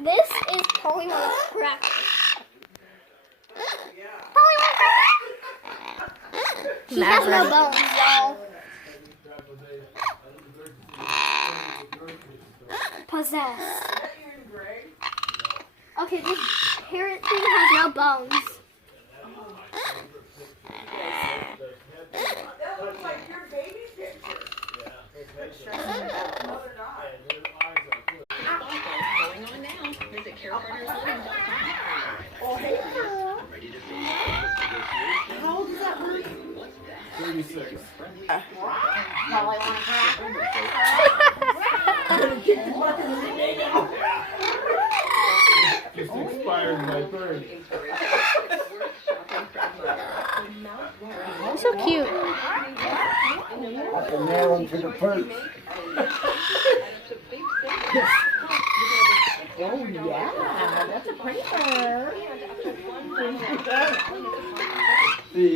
This is Pollywood's cracker. Pollywood cracker. He has no bones, y'all. Possessed. Okay, this parrot thing has no bones. That looks like your baby picture. Going on now. Visit carepartnersliving.com. Oh, hey, girl. How old is that bird? 36. Well, I want to I'm going to kick the bucket in the nail. Just expired my bird. So cute. That's a narrow for the perch. Oh, yeah. That's a pretty bird. The